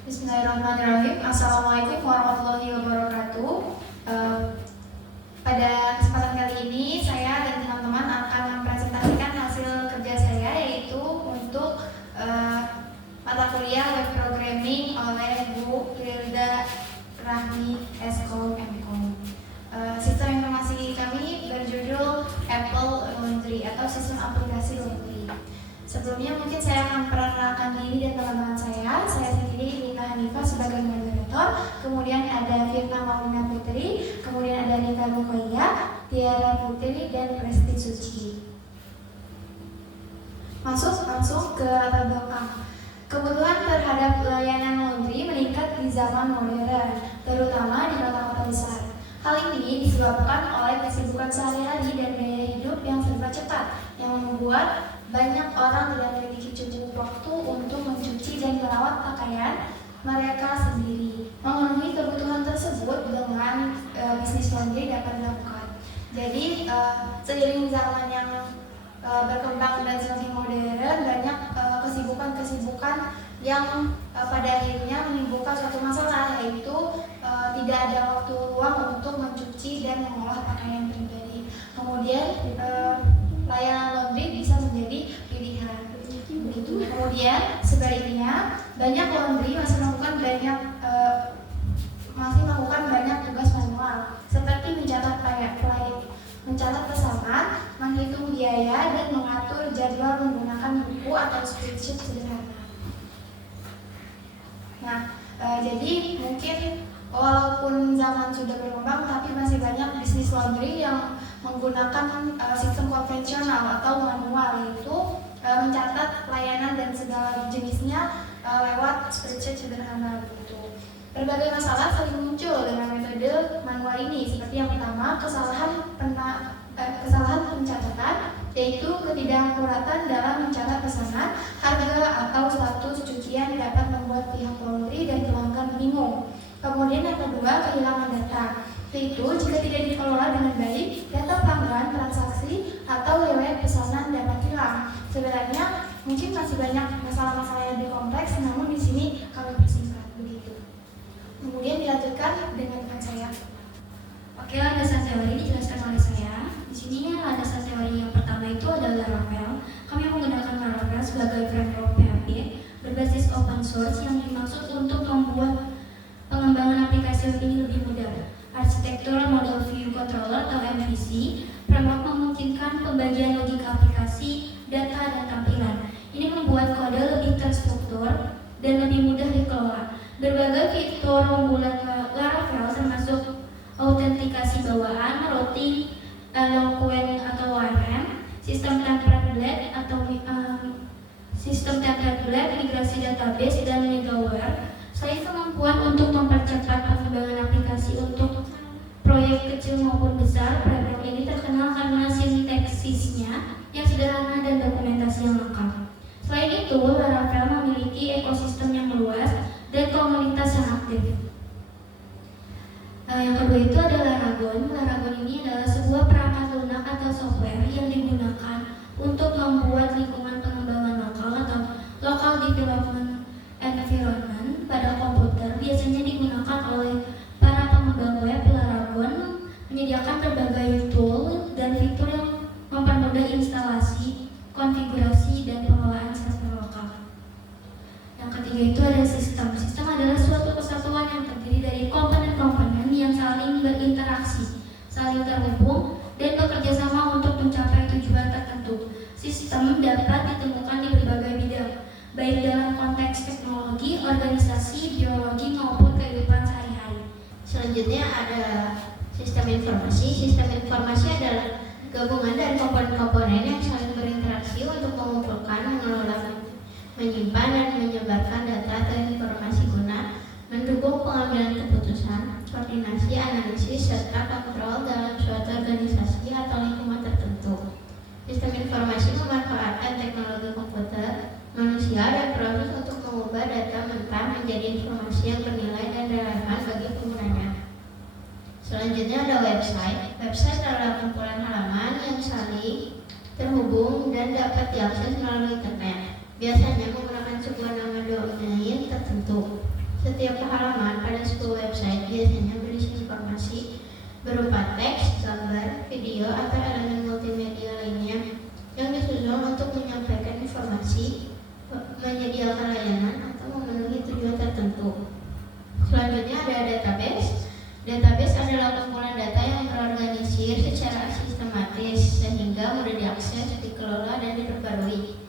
Bismillahirrahmanirrahim. Assalamualaikum warahmatullahi wabarakatuh. Pada kesempatan kali ini saya dan teman-teman akan mempresentasikan hasil kerja saya, yaitu untuk mata kuliah web programming oleh Bu Hilda Rahmi Eskom MKOM. Sistem informasi kami berjudul Apple Laundry atau sistem aplikasi laundry. Sebelumnya mungkin saya akan perkenalkan diri dan teman-teman saya. Saya sendiri Nina Hanifah sebagai moderator, kemudian ada Firna Maulina Putri, kemudian ada Nita Mukoya, Tiara Putri, dan Resti Suci. Masuk langsung ke latar belakang. Kebutuhan terhadap layanan laundry meningkat di zaman modern, terutama di kota-kota besar. Hal ini disebabkan oleh kesibukan sehari-hari dan gaya hidup yang serba cepat, yang membuat banyak orang tidak memiliki cukup waktu untuk mencuci dan merawat pakaian mereka sendiri. Memenuhi kebutuhan tersebut dengan bisnis laundry dapat dilakukan. Jadi seiring zaman yang berkembang dan semakin modern, banyak kesibukan-kesibukan yang pada akhirnya menimbulkan suatu masalah, yaitu tidak ada waktu luang untuk mencuci dan mengolah pakaian pribadi. Kemudian layanan laundry bisa menjadi pilihan. Begitu. Kemudian sebaliknya, banyak laundry masih melakukan banyak tugas manual, seperti mencatat pesanan, menghitung biaya, dan mengatur jadwal menggunakan buku atau spreadsheet sederhana. Nah, jadi mungkin walaupun zaman sudah berkembang, tapi masih banyak bisnis laundry yang menggunakan sistem konvensional atau manual, yaitu mencatat layanan dan segala jenisnya lewat spreadsheet sederhana begitu. Berbagai masalah sering muncul dengan metode manual ini, seperti yang pertama, kesalahan pencatatan, yaitu ketidakakuratan dalam mencatat pesanan, harga atau status cucian dapat membuat pihak laundry dan pelanggan bingung. Kemudian yang kedua, kehilangan data, yaitu jika tidak dikelola dengan baik, data pelanggan, transaksi, atau riwayat pesanan dapat hilang. Sebenarnya mungkin masih banyak masalah-masalah yang lebih kompleks, namun di sini kami persingkat begitu. Kemudian dilanjutkan dengan saya. Oke, landasan teori dijelaskan oleh saya. Di sini landasan teori yang pertama itu adalah Laravel. Kami menggunakan Laravel sebagai framework PHP berbasis open source yang dimaksud untuk membuat pengembangan aplikasi web ini lebih mudah. Arsitektur Model View Controller atau MVC, framework memungkinkan pembagian logika aplikasi, data, dan tampilan. Ini membuat kode lebih terstruktur dan lebih mudah dikelola. Berbagai fitur unggulan Laravel termasuk autentikasi bawaan, routing, Eloquent atau ORM, sistem template blade, migrasi database, dan middleware. Selain kemampuan untuk mempercepat pengembangan aplikasi untuk proyek kecil maupun besar, framework ini terkenal karena sintaksisnya yang sederhana dan dokumentasi yang lengkap. Selain itu, Laravel memiliki ekosistem yang luas dan komunitas yang aktif. Yang kedua itu adalah Laragon. Laragon ini adalah sebuah perangkat lunak atau software yang digunakan untuk membuat lingkungan pengembangan lokal atau local development environment pada komputer. Biasanya digunakan oleh para pengembang web. Laragon menyediakan berbagai tool dan fitur yang mempermudah instalasi, konfigurasi, dan pengelolaan server lokal. Yang ketiga itu ada sistem. Sistem adalah suatu kesatuan yang terdiri dari komponen-komponen yang saling berinteraksi, saling terhubung, dan bekerja sama untuk mencapai tujuan tertentu. Sistem dapat ditemukan di berbagai bidang, baik dalam konteks teknologi, organisasi, biologi, maupun kehidupan sehari-hari. Selanjutnya ada sistem informasi. Sistem informasi adalah gabungan dari komponen-komponen yang saling berinteraksi untuk mengumpulkan, mengelola, menyimpan, dan menyebarkan data atau informasi guna mendukung pengambilan keputusan, koordinasi, analisis, serta kontrol dalam suatu organisasi atau lingkungan tertentu. Sistem informasi memanfaatkan teknologi komputer, manusia, dan proses untuk mengubah data mentah menjadi informasi yang bernilai dan relevan bagi penggunanya. Selanjutnya ada website. Website adalah kumpulan halaman yang saling terhubung dan dapat diakses melalui internet. Biasanya menggunakan sebuah nama domain tertentu. Setiap halaman pada sebuah website biasanya berisi informasi berupa teks, gambar, video, atau elemen multimedia lainnya yang disusun untuk menyampaikan informasi, menyediakan layanan, atau memenuhi tujuan tertentu. Selanjutnya ada database. Database adalah kumpulan data yang terorganisir secara sistematis sehingga mudah diakses, dikelola, dan diperbarui.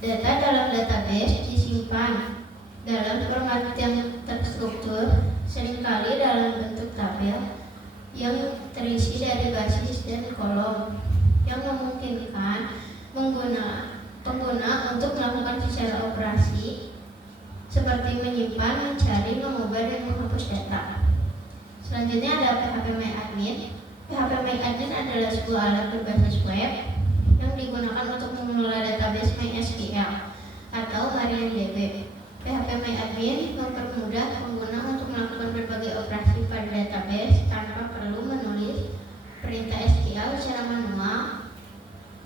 Data dalam database disimpan dalam format yang terstruktur, seringkali dalam bentuk tabel yang terisi dari basis dan kolom, yang memungkinkan pengguna untuk melakukan secara operasi seperti menyimpan, mencari, mengubah, dan menghapus data. Selanjutnya ada PHP-MyAdmin. PHP-MyAdmin adalah sebuah alat berbasis web yang digunakan untuk mengelola database MySQL atau MariaDB. PHP-MyAdmin mempermudah pengguna untuk melakukan berbagai operasi pada database tanpa perlu menulis perintah SQL secara manual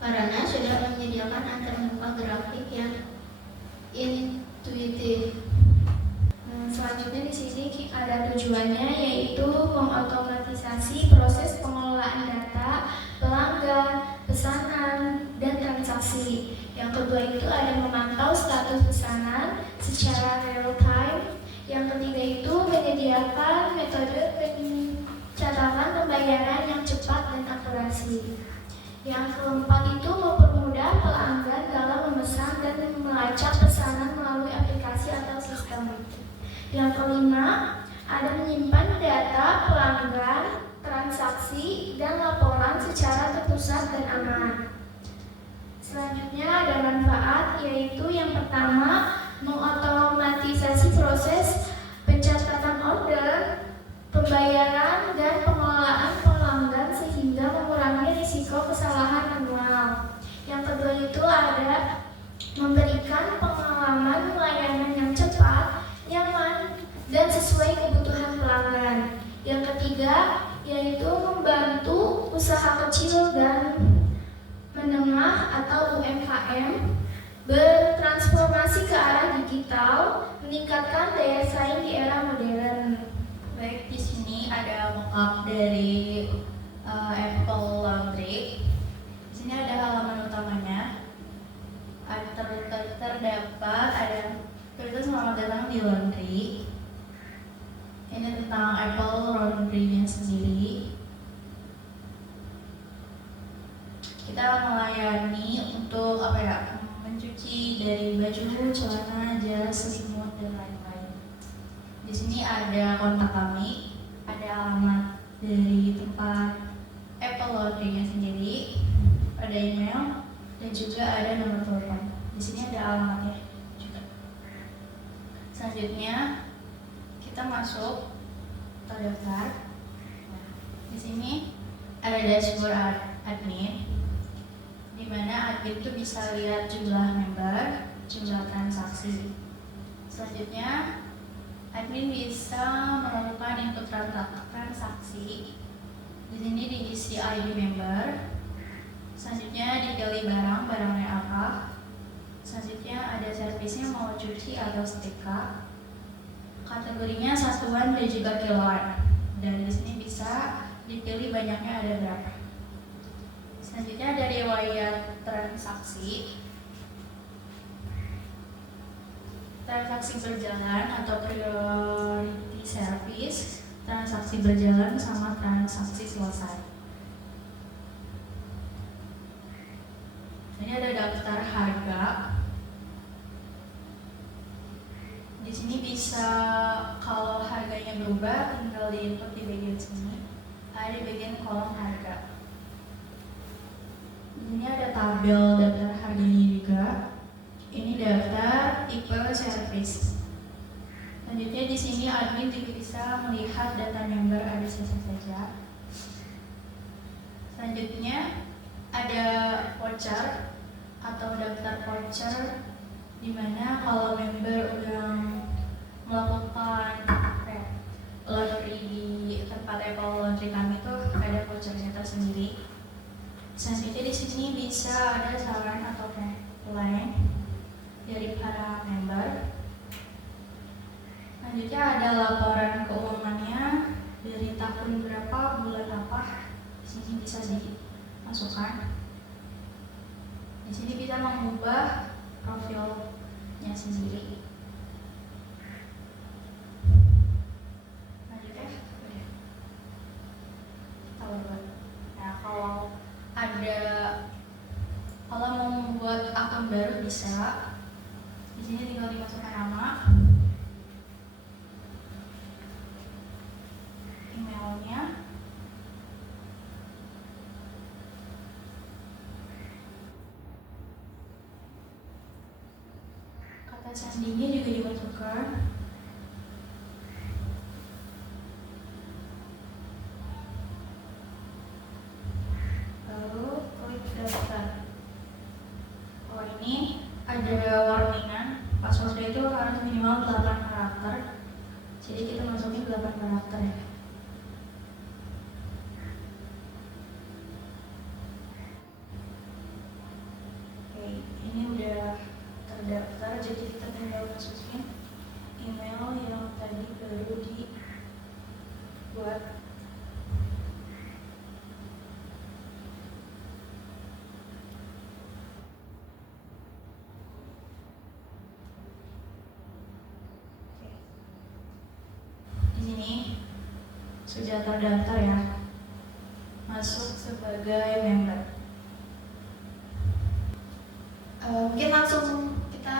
karena sudah menyediakan antarmuka grafik yang intuitif. Selanjutnya di sini ada tujuannya, yaitu mengotomatisasi proses pengelolaan data, pelanggan, pesanan, dan transaksi. Yang kedua itu ada memantau status pesanan secara real time. Yang ketiga itu menyediakan metode pencatatan pembayaran yang cepat dan akurasi. Yang keempat itu mempermudah pelanggan dalam memesan dan melacak pesanan melalui aplikasi atau sistem. Yang kelima, ada menyimpan data pelanggan, transaksi, dan laporan secara terpusat dan aman. Selanjutnya ada manfaat, yaitu yang pertama, mengotomatisasi proses pencatatan order, pembayaran, dan pengelolaan pelanggan sehingga mengurangi risiko kesalahan manual. Yang kedua itu ada memberikan pengalaman layanan yang cepat, nyaman, dan sesuai kebutuhan pelanggan. Yang ketiga yaitu membantu usaha kecil dan menengah atau UMKM bertransformasi ke arah digital, meningkatkan daya saing di era modern. Baik, di sini ada mockup dari Apple Laundry. Di sini ada halaman utamanya. Terdapat ada tulisan selamat datang di laundry. Ini tentang Apple Laundry-nya sendiri. Kita melayani untuk mencuci dari baju, celana, jas, selimut, dan lain-lain. Di sini ada kontak kami, ada alamat dari tempat Apple Laundry-nya sendiri, ada email, dan juga ada nomor telepon. Di sini ada alamatnya juga. Selanjutnya kita masuk terdaftar. Di sini ada dashboard admin, di mana admin itu bisa lihat jumlah member, jumlah transaksi. Selanjutnya admin bisa melakukan input transaksi. Di sini diisi ID member. Selanjutnya dipilih barangnya apa. Selanjutnya ada servisnya, mau cuci atau setrika. Kategorinya satuan dan juga kiloan. Dan di sini bisa dipilih banyaknya ada berapa. Selanjutnya ada riwayat transaksi. Transaksi berjalan atau priority service, transaksi berjalan sama transaksi selesai. Ini ada daftar harga. Di sini bisa, kalau harganya berubah tinggal diinput di bagian sini. Ada di bagian kolom harga. Di sini ada tabel daftar harganya juga. Ini daftar tipe service. Selanjutnya di sini admin juga bisa melihat data member ada siapa saja. Selanjutnya ada voucher atau daftar voucher, di mana kalau member udah melakukan laundry di tempat Apple Laundry kami tuh ada vouchernya tersendiri. Selanjutnya di sini bisa ada saran atau komplain dari para member. Selanjutnya ada laporan keuangannya dari tahun berapa, bulan apa. Di sini bisa dimasukkan. Di sini bisa mengubah profilnya sendiri. Lanjut ya. Kita buat. Nah, kalau mau membuat akun baru bisa. Di sini tinggal dimasukkan nama, emailnya, kata sandinya juga dimasukkan. Lalu klik daftar. Oh, ini ada warningan, passwordnya itu harus minimal 8 karakter. Jadi kita masukin 8 karakter ya. Oke, ini udah terdaftar, jadi kita tinggal masukin email yang tadi baru dibuat. Di sini sudah terdaftar ya, masuk sebagai member. Mungkin langsung kita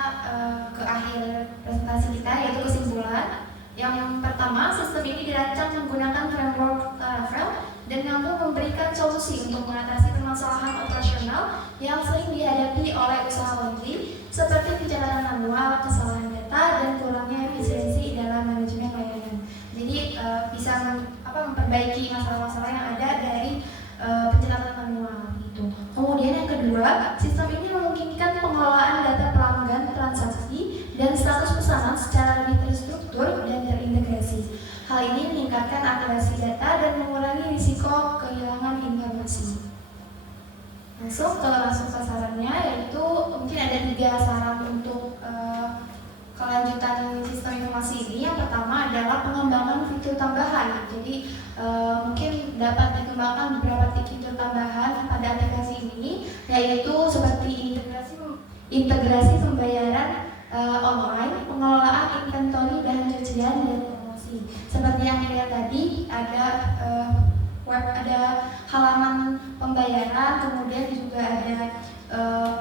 ke akhir presentasi kita, yaitu kesimpulan. Yang pertama, sistem ini dirancang menggunakan framework Laravel dan mampu memberikan solusi untuk mengatasi permasalahan operasional yang sering dihadapi oleh usaha laundry, seperti pencatatan manual, kesalahan data, dan kurangnya efisiensi dalam manajemen layanan. Jadi bisa memperbaiki masalah-masalah yang ada dari pencatatan manual itu. Kemudian yang kedua, sistem ini memungkinkan pengelolaan data pelanggan, transaksi, dan status pesanan secara lebih terstruktur dan terintegrasi. Hal ini meningkatkan akurasi data dan mengurangi risiko kehilangan informasi. Langsung ke sarannya, yaitu mungkin ada 3 saran untuk kelanjutan sistem informasi ini. Yang pertama adalah pengembangan fitur tambahan. Jadi mungkin dapat dikembangkan beberapa fitur tambahan pada aplikasi ini, yaitu seperti integrasi pembayaran online, pengelolaan inventory bahan cucian, dan promosi. Seperti yang dilihat tadi, ada ada halaman pembayaran, kemudian juga ada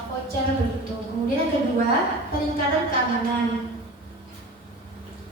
voucher begitu. Kemudian yang kedua, peningkatan keamanan.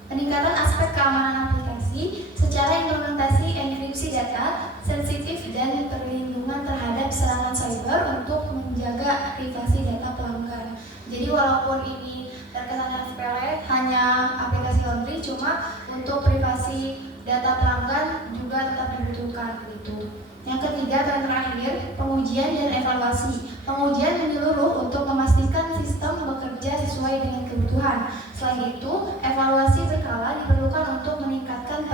Peningkatan aspek keamanan aplikasi secara implementasi enkripsi data sensitif dan perlindungan terhadap serangan cyber untuk menjaga privasi data pelanggan. Jadi walaupun ini terkesan sepele, hanya aplikasi laundry, cuma untuk privasi data pelanggan juga tetap dibutuhkan gitu. Yang ketiga dan terakhir, pengujian dan evaluasi. Pengujian menyeluruh untuk memastikan sistem bekerja sesuai dengan kebutuhan. Selain itu, evaluasi berkala diperlukan untuk meningkatkan